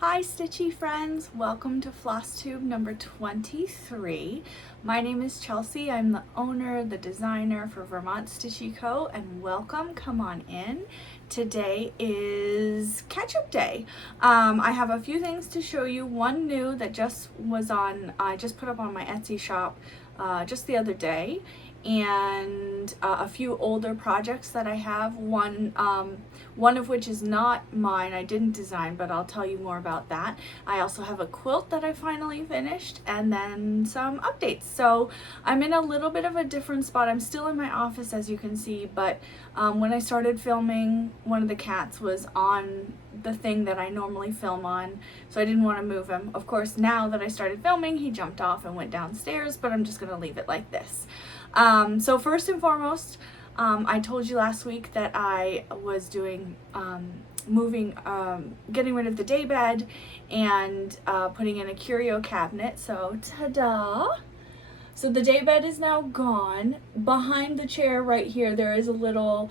Hi Stitchy friends, welcome to Flosstube number 23. My name is Chelsea. I'm the owner, the designer for Vermont Stitchy Co. and welcome, come on in. Today is catch-up day. I have a few things to show you. One new that I just put up on my Etsy shop just the other day, and a few older projects that I have. One of which is not mine, I didn't design, but I'll tell you more about that. I also have a quilt that I finally finished, and then some updates. So I'm in a little bit of a different spot. I'm still in my office, as you can see, but when I started filming, one of the cats was on the thing that I normally film on, so I didn't want to move him. Of course, now that I started filming, he jumped off and went downstairs, but I'm just going to leave it like this. So first and foremost, I told you last week that I was doing getting rid of the daybed and putting in a curio cabinet. So ta-da! So the daybed is now gone. Behind the chair right here, there is a little,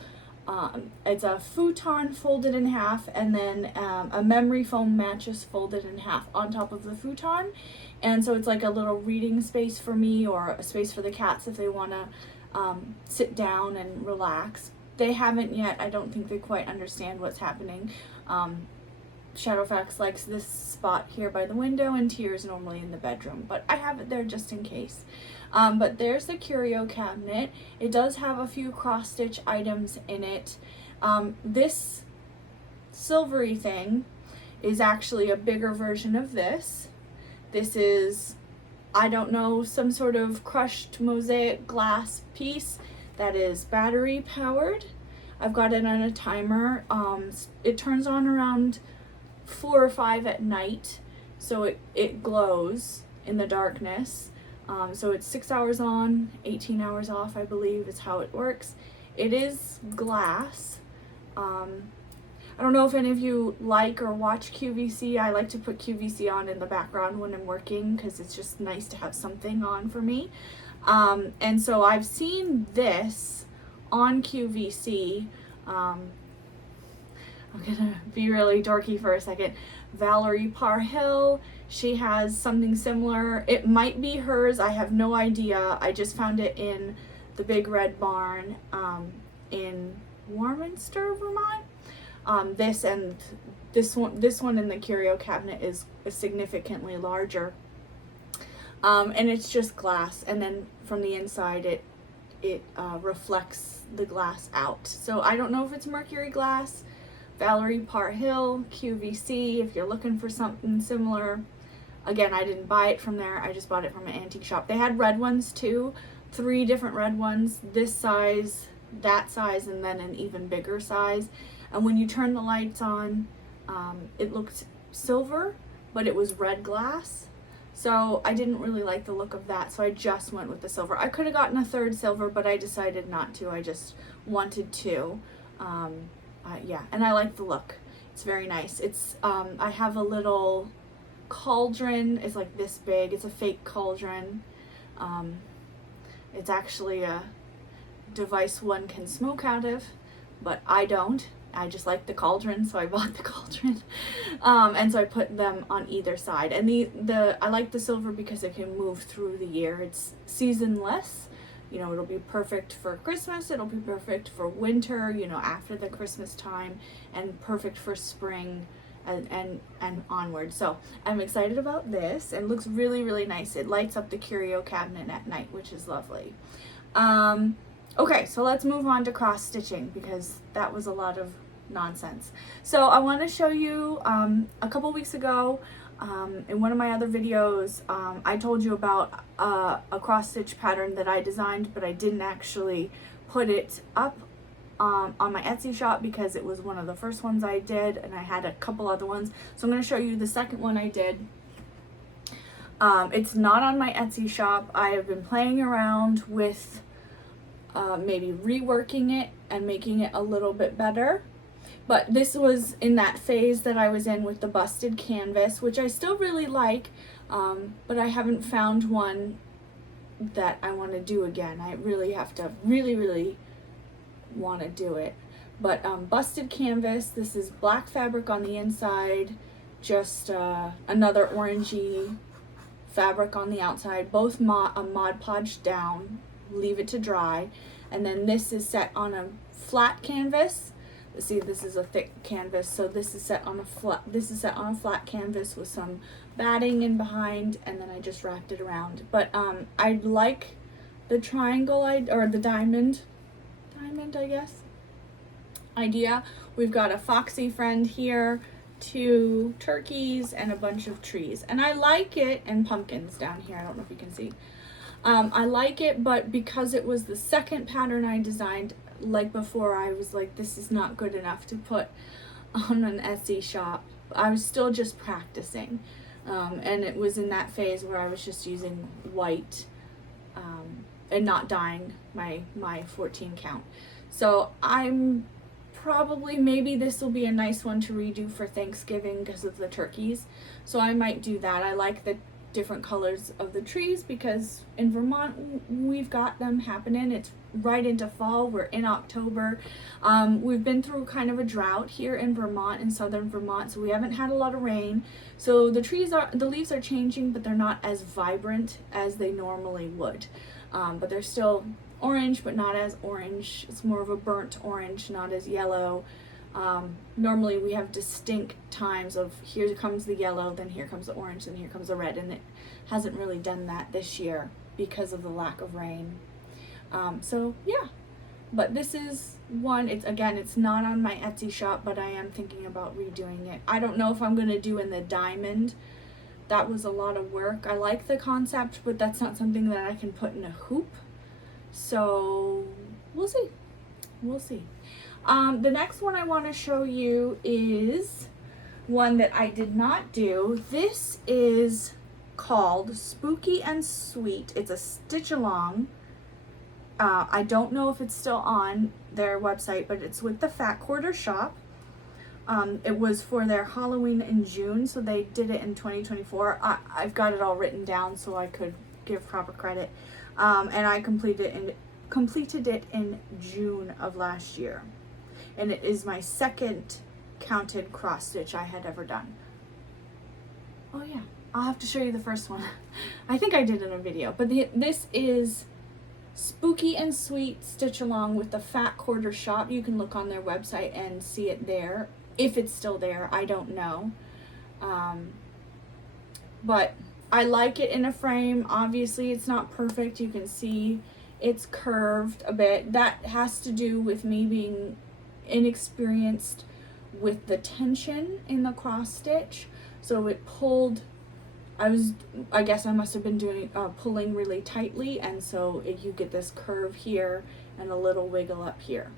it's a futon folded in half, and then a memory foam mattress folded in half on top of the futon. And so it's like a little reading space for me, or a space for the cats if they want to sit down and relax. They haven't yet. I don't think they quite understand what's happening. Shadowfax likes this spot here by the window, and Tears normally in the bedroom, but I have it there just in case. But there's the curio cabinet. It does have a few cross-stitch items in it. This silvery thing is actually a bigger version of this. This is, I don't know, some sort of crushed mosaic glass piece that is battery powered. I've got it on a timer. It turns on around 4 or 5 at night, so it glows in the darkness. So it's 6 hours on, 18 hours off, I believe is how it works. It is glass. I don't know if any of you like or watch QVC. I like to put QVC on in the background when I'm working because it's just nice to have something on for me. And so I've seen this on QVC. I'm gonna be really dorky for a second. Valerie Parhill, she has something similar. It might be hers, I have no idea. I just found it in the Big Red Barn in Warminster, Vermont. This one in the curio cabinet is significantly larger, and it's just glass, and then from the inside it reflects the glass out. So I don't know if it's mercury glass. Valerie Parhill, QVC, if you're looking for something similar. Again, I didn't buy it from there, I just bought it from an antique shop. They had red ones too, 3 different red ones, this size, that size, and then an even bigger size. And when you turn the lights on, it looked silver, but it was red glass. So I didn't really like the look of that, so I just went with the silver. I could have gotten a 3rd silver, but I decided not to. I just wanted 2. Yeah, and I like the look. It's very nice. It's I have a little cauldron. It's like this big. It's a fake cauldron. It's actually a device one can smoke out of, but I don't. I just like the cauldron, so I bought the cauldron. And so I put them on either side. And I like the silver because it can move through the year. It's seasonless. You know, it'll be perfect for Christmas, it'll be perfect for winter, you know, after the Christmas time, and perfect for spring and onward. So I'm excited about this. It looks really, really nice. It lights up the curio cabinet at night, which is lovely. Okay, so let's move on to cross stitching because that was a lot of nonsense. So I want to show you a couple weeks ago in one of my other videos, I told you about a cross stitch pattern that I designed, but I didn't actually put it up on my Etsy shop because it was one of the first ones I did, and I had a couple other ones. So I'm going to show you the second one I did. It's not on my Etsy shop. I have been playing around with maybe reworking it and making it a little bit better. But this was in that phase that I was in with the busted canvas, which I still really like, but I haven't found one that I want to do again. I really have to really want to do it. But busted canvas, this is black fabric on the inside, just another orangey fabric on the outside, both Mod Podge down, leave it to dry, and then this is set on a flat canvas. See, this is a thick canvas, so this is set on a flat canvas with some batting in behind, and then I just wrapped it around. But I like the triangle or the diamond, I guess, idea. We've got a foxy friend here, 2 turkeys, and a bunch of trees, and I like it, and pumpkins down here. I don't know if you can see. I like it, but because it was the second pattern I designed, like before, I was like, this is not good enough to put on an Etsy shop. I was still just practicing, and it was in that phase where I was just using white and not dyeing my 14 count. So I'm probably, maybe this will be a nice one to redo for Thanksgiving because of the turkeys, so I might do that. I like the different colors of the trees because in Vermont we've got them happening. It's right into fall. We're in October. We've been through kind of a drought here in Vermont, in southern Vermont, so we haven't had a lot of rain. So the leaves are changing, but they're not as vibrant as they normally would. But they're still orange, but not as orange. It's more of a burnt orange, not as yellow. Normally we have distinct times of here comes the yellow, then here comes the orange, then here comes the red, and it hasn't really done that this year because of the lack of rain. So yeah, but this is one, it's not on my Etsy shop, but I am thinking about redoing it. I don't know if I'm going to do in the diamond. That was a lot of work. I like the concept, but that's not something that I can put in a hoop. So we'll see. We'll see. The next one I want to show you is one that I did not do. This is called Spooky and Sweet. It's a stitch along. I don't know if it's still on their website, but it's with the Fat Quarter Shop. It was for their Halloween in June, so they did it in 2024. I've got it all written down so I could give proper credit. And I completed it in June of last year. And it is my second counted cross stitch I had ever done. Oh yeah, I'll have to show you the first one. I think I did in a video, but this is Spooky and Sweet stitch along with the Fat Quarter Shop. You can look on their website and see it there. If it's still there, I don't know. But I like it in a frame. Obviously it's not perfect. You can see it's curved a bit. That has to do with me being inexperienced with the tension in the cross stitch, so it pulled. I guess I must have been doing pulling really tightly, and so you get this curve here and a little wiggle up here.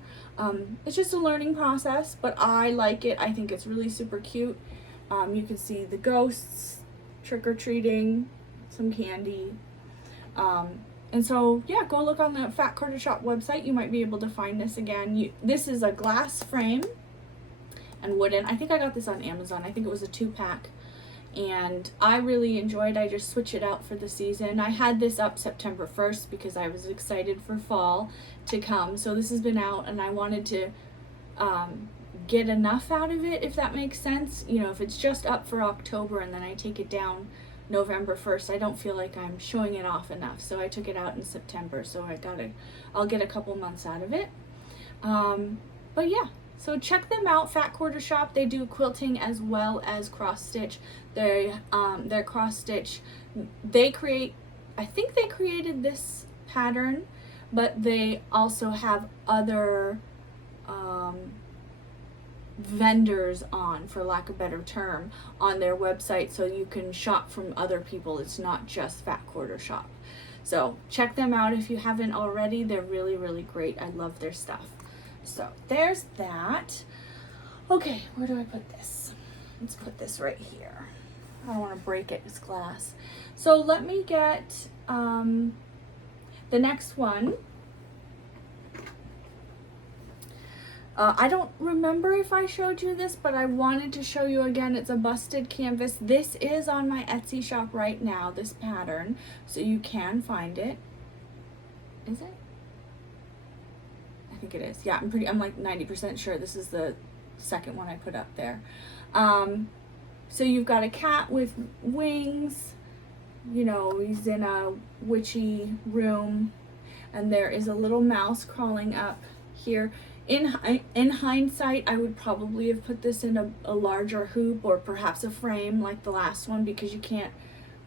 It's just a learning process, but I like it. I think it's really super cute. You can see the ghosts trick-or-treating, some candy, and so yeah, go look on the Fat Quarter Shop website. You might be able to find this again. This is a glass frame and wooden. I think I got this on Amazon. I think it was a 2-pack, and I really enjoyed. I just switch it out for the season. I had this up September 1st because I was excited for fall to come. So this has been out, and I wanted to get enough out of it, if that makes sense. You know, if it's just up for October and then I take it down November 1st, I don't feel like I'm showing it off enough, so I took it out in September, so I'll get a couple months out of it. But yeah, so check them out, Fat Quarter Shop. They do quilting as well as cross stitch. Their cross stitch, I think they created this pattern, but they also have other vendors on, for lack of a better term, on their website, so you can shop from other people. It's not just Fat Quarter Shop. So check them out if you haven't already. They're really, really great. I love their stuff. So there's that. Okay, where do I put this? Let's put this right here. I don't want to break it, it's glass. So let me get the next one. I don't remember if I showed you this, but I wanted to show you again. It's a busted canvas. This is on my Etsy shop right now, this pattern, so you can find it. Is it? I think it is. Yeah, I'm like 90% sure this is the second one I put up there. So you've got a cat with wings, you know, he's in a witchy room, and there is a little mouse crawling up here. In hindsight, I would probably have put this in a larger hoop or perhaps a frame like the last one, because you can't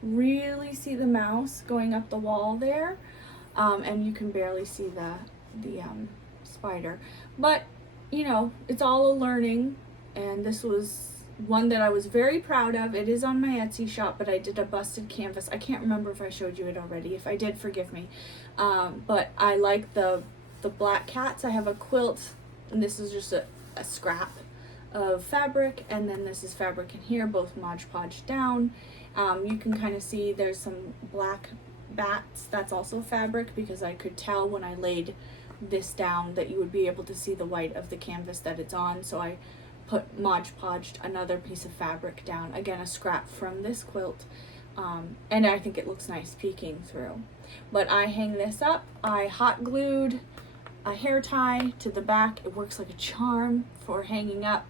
really see the mouse going up the wall there, and you can barely see the spider. But you know, it's all a learning, and this was one that I was very proud of. It is on my Etsy shop, but I did a busted canvas. I can't remember if I showed you it already. If I did, forgive me. But I like the black cats. I have a quilt, and this is just a scrap of fabric, and then this is fabric in here, both Mod Podge down. You can kind of see there's some black bats. That's also fabric, because I could tell when I laid this down that you would be able to see the white of the canvas that it's on, so I put Mod Podged another piece of fabric down, again a scrap from this quilt, and I think it looks nice peeking through. But I hang this up. I hot glued a hair tie to the back. It works like a charm for hanging up,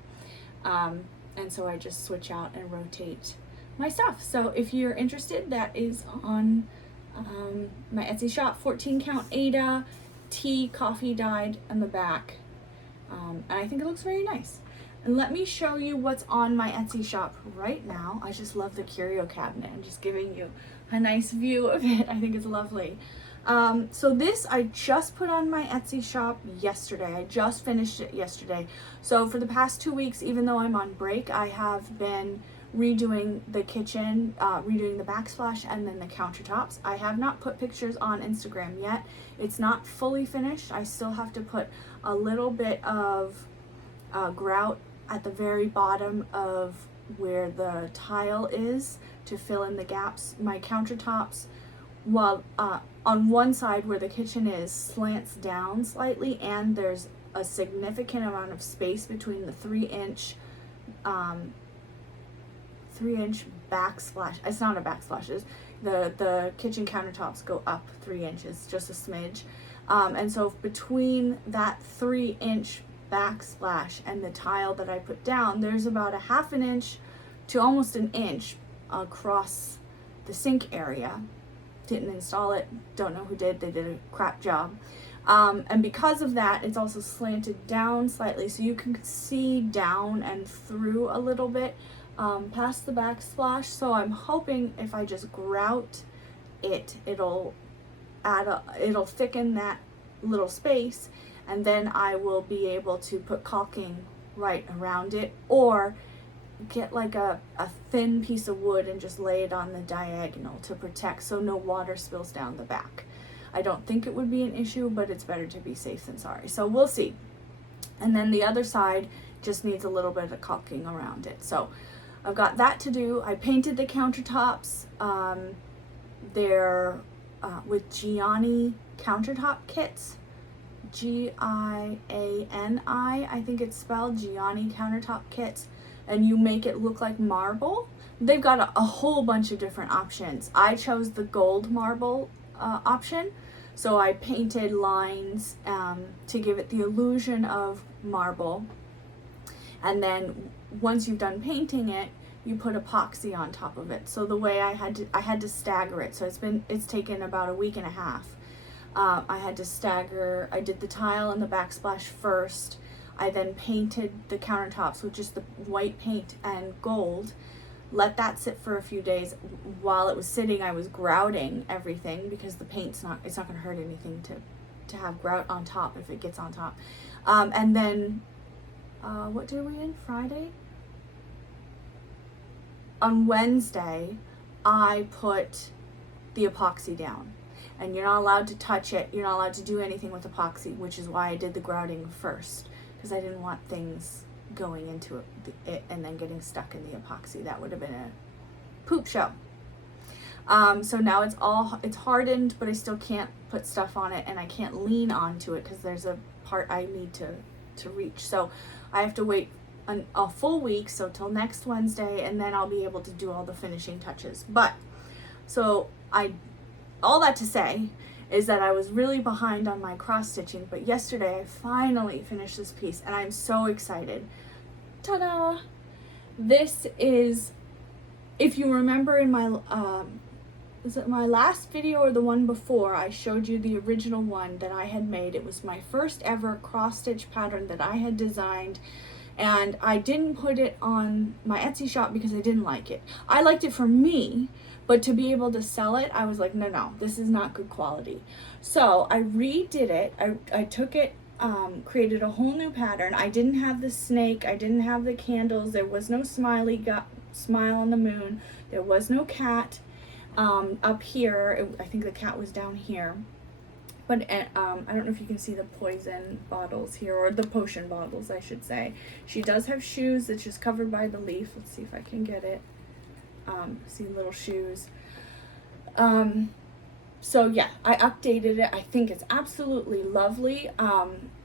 and so I just switch out and rotate my stuff. So if you're interested, that is on my Etsy shop. 14 count Ada, tea, coffee dyed on the back, and I think it looks very nice. And let me show you what's on my Etsy shop right now. I just love the curio cabinet. I'm just giving you a nice view of it. I think it's lovely. So this I just put on my Etsy shop yesterday. I just finished it yesterday. So for the past 2 weeks, even though I'm on break, I have been redoing the kitchen, redoing the backsplash, and then the countertops. I have not put pictures on Instagram yet. It's not fully finished. I still have to put a little bit of grout at the very bottom of where the tile is to fill in the gaps. My countertops, while on one side where the kitchen is, slants down slightly, and there's a significant amount of space between the 3-inch backsplash. It's not a backsplash. It's the kitchen countertops go up 3 inches, just a smidge, and so between that 3-inch backsplash and the tile that I put down, there's about a 1/2 inch to almost an inch across the sink area. Didn't install it, don't know who did. They did a crap job, and because of that, it's also slanted down slightly, so you can see down and through a little bit past the backsplash. So I'm hoping if I just grout it, it'll thicken that little space, and then I will be able to put caulking right around it, or get like a thin piece of wood and just lay it on the diagonal to protect, so no water spills down the back. I don't think it would be an issue, but it's better to be safe than sorry. So we'll see. And then the other side just needs a little bit of caulking around it. So I've got that to do. I painted the countertops. They're with Gianni countertop kits. Giani, I think it's spelled, Gianni countertop kits, and you make it look like marble. They've got a whole bunch of different options. I chose the gold marble option, so I painted lines to give it the illusion of marble, and then once you've done painting it, you put epoxy on top of it. So the way I had to stagger it, so it's taken about a week and a half. I had to stagger. I did the tile and the backsplash first. I then painted the countertops with just the white paint and gold. Let that sit for a few days. While it was sitting, I was grouting everything, because the paint's it's not going to hurt anything to have grout on top if it gets on top. And then what day are we in? Friday? On Wednesday, I put the epoxy down. And you're not allowed to touch it. You're not allowed to do anything with epoxy, which is why I did the grouting first, because I didn't want things going into it and then getting stuck in the epoxy. That would have been a poop show. So now it's hardened, but I still can't put stuff on it, and I can't lean onto it because there's a part I need to reach. So I have to wait a full week, so till next Wednesday, and then I'll be able to do all the finishing touches. But so all that to say is that I was really behind on my cross stitching, but yesterday I finally finished this piece, and I'm so excited. Ta-da! This is if you remember in my, was it my last video or the one before, I showed you the original one that I had made. It was my first ever cross stitch pattern that I had designed, and I didn't put it on my Etsy shop because I didn't like it. I liked it for me, but to be able to sell it, I was like, no, this is not good quality. So I redid it. I took it, created a whole new pattern. I didn't have the snake, I didn't have the candles, there was no smile on the moon, there was no cat. Up here, I think the cat was down here, but I don't know if you can see the poison bottles here, or the potion bottles I should say. She does have shoes that's just covered by the leaf. Let's see if I can get it. See little shoes. So yeah, I updated it. I think it's absolutely lovely.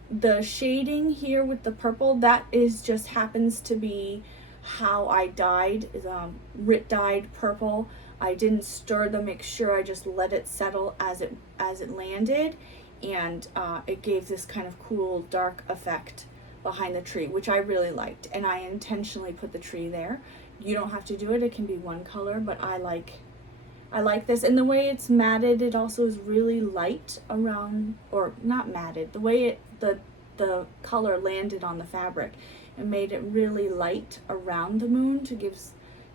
The shading here with the purple, that is just happens to be how I dyed, is Rit dyed purple. I didn't stir the mixture, I just let it settle as it landed, and it gave this kind of cool dark effect behind the tree, which I really liked, and I intentionally put the tree there. You don't have to do it, it can be one color, but I like this, and the way it's matted, it also is really light around, or not matted, the way the color landed on the fabric, it made it really light around the moon to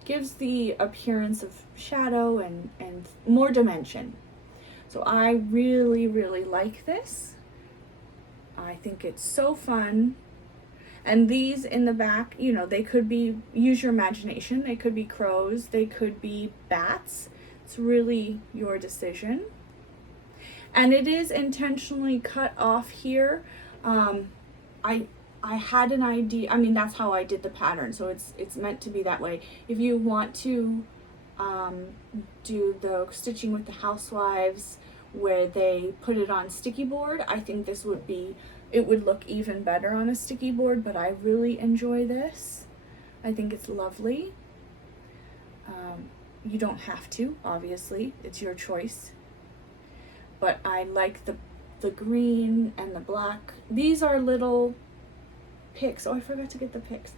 gives the appearance of shadow and more dimension. So I really like this. I think it's so fun. And these in the back, you know, they could be, use your imagination, they could be crows, they could be bats. It's really your decision. And it is intentionally cut off here. I had an idea, I mean, that's how I did the pattern, so it's meant to be that way. If you want to do the stitching with the housewives where they put it on sticky board, I think this would be, it would look even better on a sticky board, but I really enjoy this. I think it's lovely. You don't have to, obviously, it's your choice. But I like the green and the black. These are little picks. Oh, I forgot to get the picks.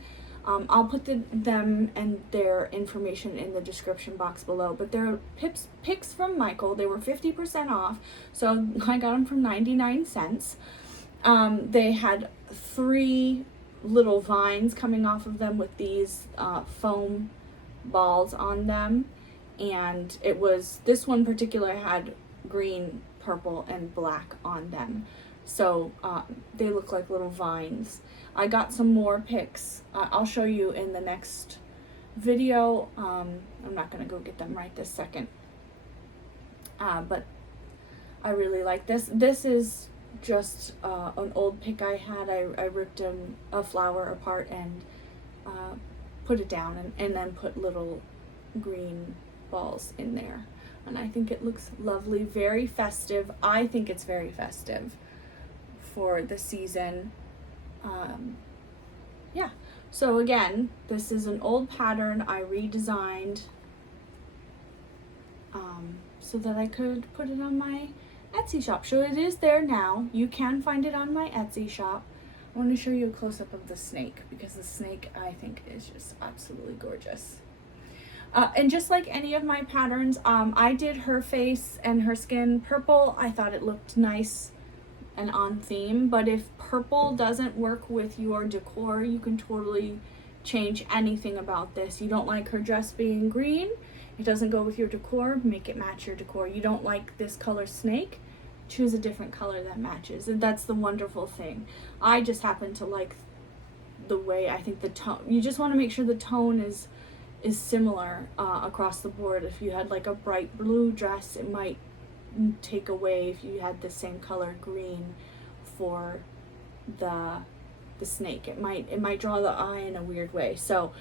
I'll put them and their information in the description box below, but they're picks from Michael. They were 50% off, so I got them for 99 cents. They had 3 little vines coming off of them with these foam balls on them, and it was, this one particular had green, purple, and black on them, so they look like little vines. I got some more picks. I'll show you in the next video. I'm not gonna go get them right this second, but I really like this. This is just an old pick I had. I ripped a flower apart and put it down, and then put little green balls in there, and I think it looks lovely, very festive. I think it's very festive for the season. Yeah, so again, this is an old pattern I redesigned so that I could put it on my Etsy shop. So it is there now. You can find it on my Etsy shop. I want to show you a close-up of the snake, because the snake I think is just absolutely gorgeous. And just like any of my patterns, I did her face and her skin purple. I thought it looked nice and on theme, but if purple doesn't work with your decor, you can totally change anything about this. You don't like her dress being green, it doesn't go with your decor, make it match your decor. You don't like this color snake, choose a different color that matches, and that's the wonderful thing. I just happen to like the way, I think the tone, you just want to make sure the tone is similar across the board. If you had like a bright blue dress, it might take away if you had the same color green for the snake. It might draw the eye in a weird way. So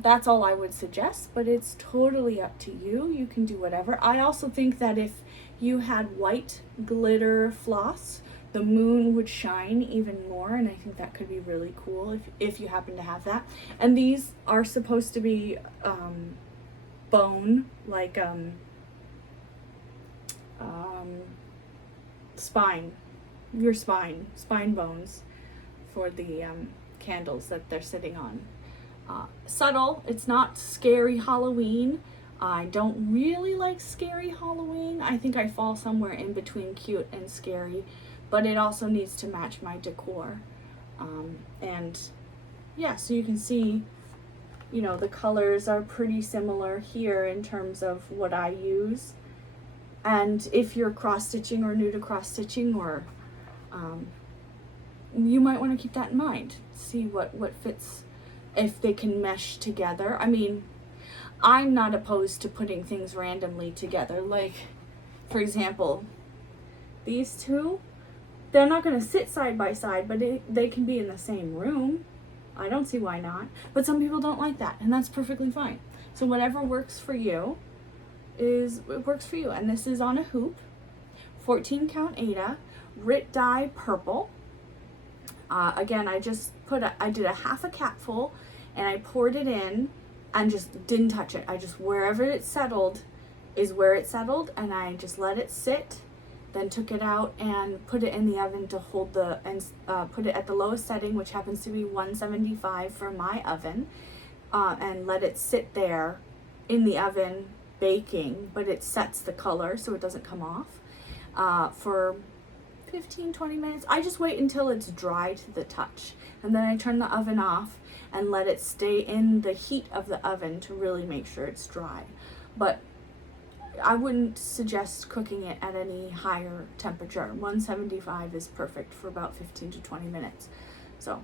that's all I would suggest, but it's totally up to you. You can do whatever. I also think that if you had white glitter floss, the moon would shine even more, and I think that could be really cool if you happen to have that. And these are supposed to be bone, like spine bones for the candles that they're sitting on. subtle. It's not scary Halloween. I don't really like scary Halloween. I think I fall somewhere in between cute and scary, but it also needs to match my decor. And yeah, so you can see, you know, the colors are pretty similar here in terms of what I use. And if you're cross stitching or new to cross stitching, or you might want to keep that in mind. See what fits, if they can mesh together. I mean, I'm not opposed to putting things randomly together. Like, for example, these two, they're not going to sit side by side, but they can be in the same room. I don't see why not. But some people don't like that, and that's perfectly fine. So whatever works for you it works for you. And this is on a hoop, 14 count Aida, Rit dye purple. Again, I did a half a capful, and I poured it in and just didn't touch it. I just, wherever it settled is where it settled, and I just let it sit, then took it out and put it in the oven to hold put it at the lowest setting, which happens to be 175 for my oven, and let it sit there in the oven baking, but it sets the color so it doesn't come off, for 15-20 minutes. I just wait until it's dry to the touch, and then I turn the oven off and let it stay in the heat of the oven to really make sure it's dry. But I wouldn't suggest cooking it at any higher temperature. 175 is perfect for about 15 to 20 minutes. So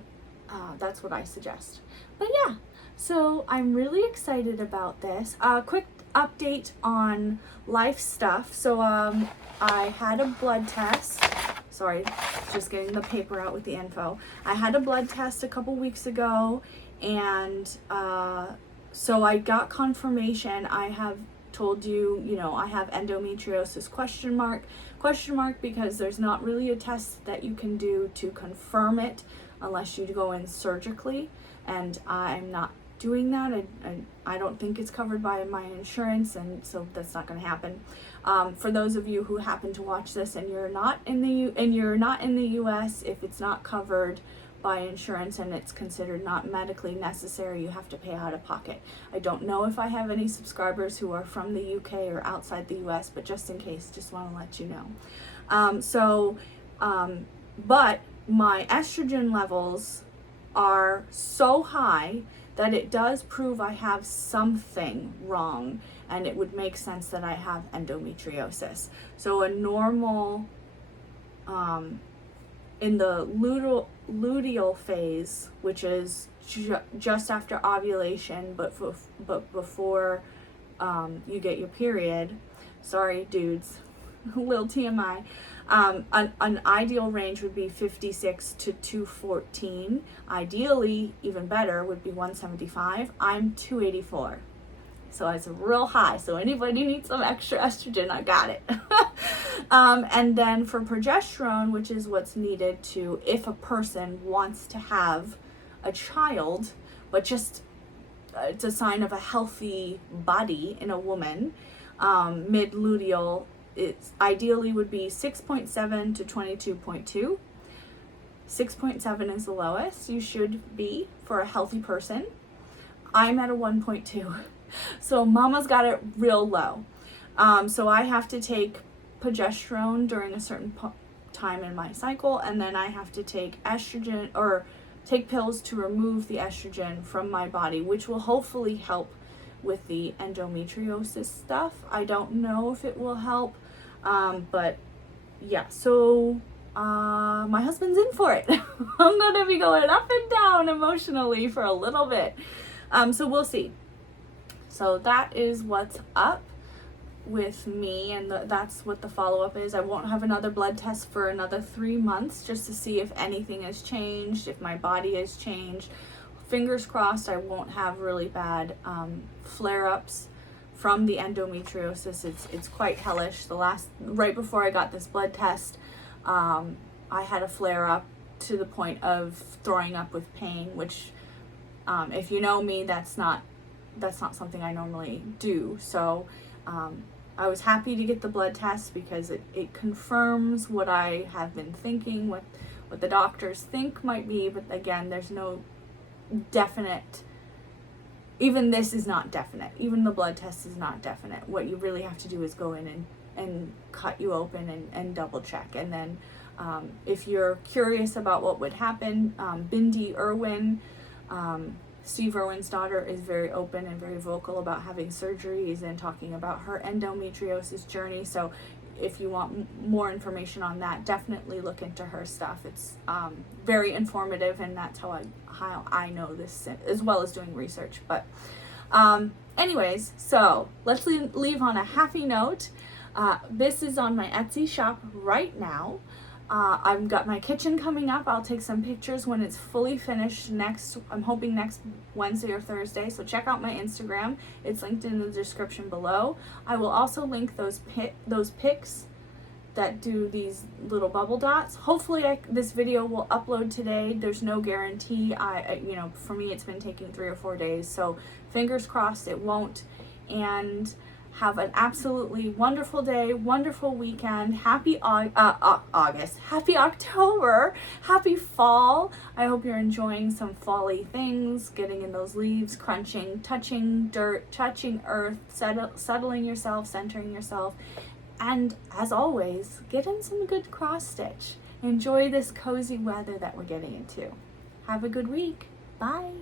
that's what I suggest. But yeah, so I'm really excited about this. Quick update on life stuff. So I had a blood test. Sorry, just getting the paper out with the info. I had a blood test a couple weeks ago, and so I got confirmation. I have told you, you know, I have endometriosis question mark, because there's not really a test that you can do to confirm it unless you go in surgically, and I'm not doing that. I don't think it's covered by my insurance, and so that's not going to happen. For those of you who happen to watch this and you're not in the US, if it's not covered by insurance and it's considered not medically necessary, you have to pay out of pocket. I don't know if I have any subscribers who are from the UK or outside the US, but just in case, just want to let you know. But my estrogen levels are so high that it does prove I have something wrong, and it would make sense that I have endometriosis. So a normal, in the luteal phase, which is just after ovulation, but before you get your period. Sorry, dudes, a little TMI. An ideal range would be 56 to 214. Ideally, even better, would be 175. I'm 284. So it's real high. So anybody needs some extra estrogen, I got it. And then for progesterone, which is what's needed to, if a person wants to have a child, but just it's a sign of a healthy body in a woman, mid-luteal, it's ideally would be 6.7 to 22.2. 6.7 is the lowest you should be for a healthy person. I'm at a 1.2. So mama's got it real low. So I have to take progesterone during a certain time in my cycle, and then I have to take estrogen, or take pills to remove the estrogen from my body, which will hopefully help with the endometriosis stuff. I don't know if it will help, but yeah, so my husband's in for it. I'm gonna be going up and down emotionally for a little bit. So we'll see. So that is what's up with me, and that's what the follow-up is. I won't have another blood test for another 3 months, just to see if anything has changed, if my body has changed. Fingers crossed I won't have really bad flare-ups from the endometriosis. It's quite hellish. Right before I got this blood test, I had a flare-up to the point of throwing up with pain, which if you know me, that's not something I normally do. So I was happy to get the blood test because it confirms what I have been thinking, what the doctors think might be, but again, there's no definite even this is not definite. Even the blood test is not definite. What you really have to do is go in and cut you open and double check. And then if you're curious about what would happen, Bindi Irwin, Steve Irwin's daughter, is very open and very vocal about having surgeries and talking about her endometriosis journey. So if you want more information on that, definitely look into her stuff. It's very informative, and that's how I know this, as well as doing research. But anyways, so let's leave on a happy note. This is on my Etsy shop right now. I've got my kitchen coming up. I'll take some pictures when it's fully finished I'm hoping next Wednesday or Thursday. So check out my Instagram. It's linked in the description below. I will also link those pics that do these little bubble dots. Hopefully this video will upload today. There's no guarantee. For me, it's been taking 3 or 4 days. So fingers crossed it won't. And have an absolutely wonderful day, wonderful weekend. Happy August, happy October, happy fall. I hope you're enjoying some fall-y things, getting in those leaves, crunching, touching dirt, touching earth, settling yourself, centering yourself. And as always, get in some good cross stitch. Enjoy this cozy weather that we're getting into. Have a good week. Bye.